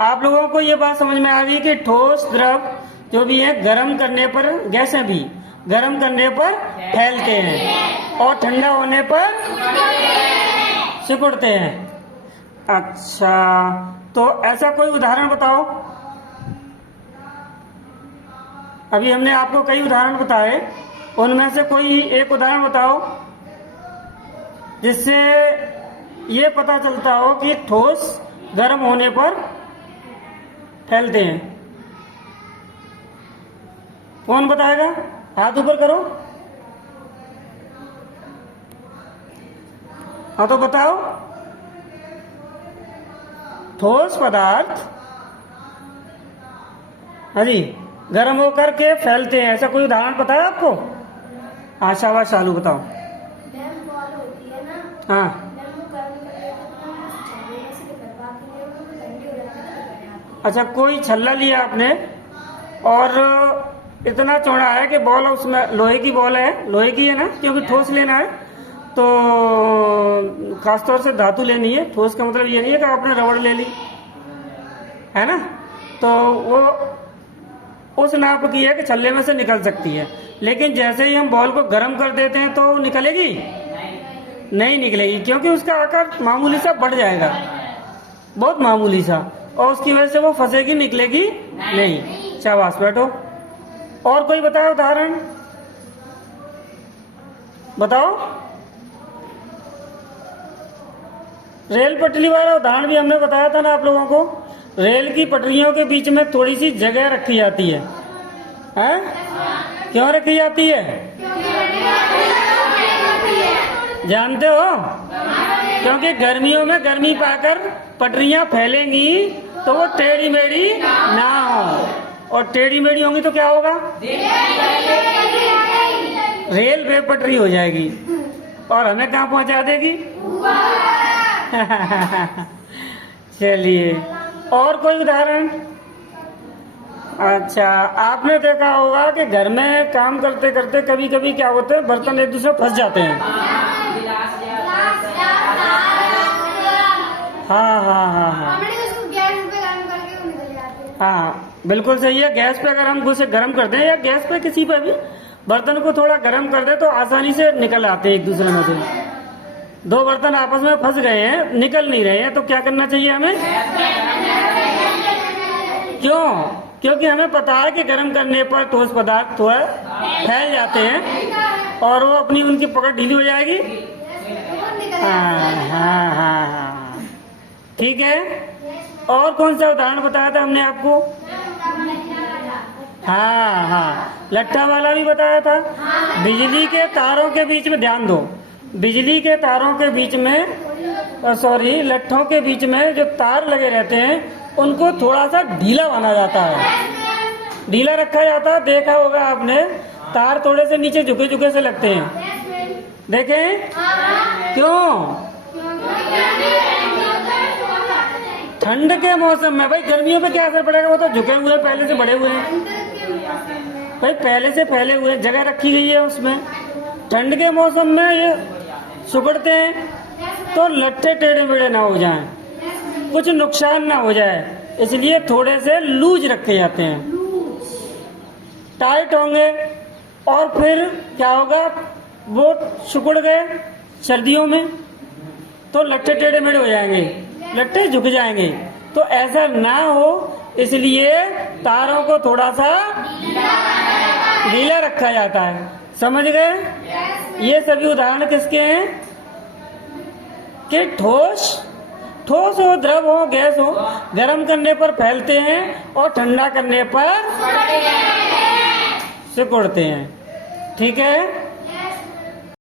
आप लोगों को ये बात समझ में आ गई कि ठोस द्रव जो भी है गर्म करने पर, गैसें भी गर्म करने पर फैलते हैं और ठंडा होने पर सिकुड़ते हैं। अच्छा, तो ऐसा कोई उदाहरण बताओ। अभी हमने आपको कई उदाहरण बताए, उनमें से कोई एक उदाहरण बताओ जिससे ये पता चलता हो कि ठोस गर्म होने पर फैलते हैं। कौन बताएगा? हाथ ऊपर करो। हाँ तो बताओ। ठोस पदार्थ, हाँ जी, गर्म होकर के फैलते हैं, ऐसा कोई उदाहरण पता है आपको? हाँ शाबाश, शालू बताओ। होती है ना, हाँ अच्छा, कोई छल्ला लिया आपने और इतना चौड़ा है कि बॉल उसमें लोहे की बॉल है, लोहे की है ना, क्योंकि ठोस लेना है तो खासतौर से धातु लेनी है। ठोस का मतलब ये नहीं है कि आपने रबड़ ले ली, है ना, तो वो उस नाप की है कि छल्ले में से निकल सकती है। लेकिन जैसे ही हम बॉल को गर्म कर देते हैं तो निकलेगी? नहीं निकलेगी, क्योंकि उसका आकार मामूली सा बढ़ जाएगा, बहुत मामूली सा, और उसकी वजह से वो फंसेगी, निकलेगी नहीं। शाबाश, बैठो। और कोई बताओ उदाहरण, बताओ। रेल पटरी वाला उदाहरण भी हमने बताया था ना आप लोगों को। रेल की पटरियों के बीच में थोड़ी सी जगह रखी जाती है, हैं? क्यों रखी जाती है? जानते हो? क्योंकि गर्मियों में गर्मी पाकर पटरियां फैलेंगी तो वो टेढ़ी मेढ़ी ना हो, और टेढ़ी मेढ़ी होंगी तो क्या होगा? रेल बेपटरी हो जाएगी और हमें कहाँ पहुंचा देगी? चलिए, और कोई उदाहरण? अच्छा, आपने देखा होगा कि घर में काम करते करते कभी कभी क्या होते हैं, बर्तन एक दूसरे फंस जाते हैं। हाँ हाँ हाँ हाँ हाँ, बिल्कुल सही है। गैस पे अगर हम उसे गर्म कर दें, या गैस पे किसी पे भी बर्तन को थोड़ा गर्म कर दे तो आसानी से निकल आते हैं एक दूसरे में से। दो बर्तन आपस में फंस गए हैं, निकल नहीं रहे हैं, तो क्या करना चाहिए हमें? क्यों? क्योंकि हमें पता है कि गर्म करने पर ठोस पदार्थ फैल जाते हैं और वो अपनी उनकी पकड़ ढीली हो जाएगी। हाँ हाँ हाँ हाँ, ठीक है। और कौन सा उदाहरण बताया था हमने आपको? हाँ हाँ, लट्ठा वाला भी बताया था। बिजली के तारों के बीच में ध्यान दो, बिजली के तारों के बीच में, सॉरी, लट्ठों के बीच में जो तार लगे रहते हैं उनको थोड़ा सा ढीला माना जाता है, ढीला रखा जाता है। देखा होगा आपने, तार थोड़े से नीचे झुके झुके से लगते हैं, देखें? क्यों? ठंड के मौसम में, भाई गर्मियों पे क्या असर पड़ेगा? वो तो झुके हुए पहले से बढ़े हुए हैं, भाई पहले से फैले हुए, जगह रखी गई है उसमें। ठंड के मौसम में ये सिकुड़ते हैं तो लट्ठे टेढ़े मेढ़े ना हो जाएं, कुछ नुकसान ना हो जाए, इसलिए थोड़े से लूज रखे जाते हैं, टाइट होंगे। और फिर क्या होगा, वो सिकुड़ गए सर्दियों में तो लट्ठे टेढ़े मेढ़े हो जाएंगे, लट्ठे झुक जाएंगे। तो ऐसा ना हो इसलिए तारों को थोड़ा सा ढीला रखा जाता है। समझ गए? ये सभी उदाहरण किसके हैं? कि ठोस हो, द्रव हो, गैस हो, गर्म करने पर फैलते हैं और ठंडा करने पर सिकुड़ते हैं। ठीक है?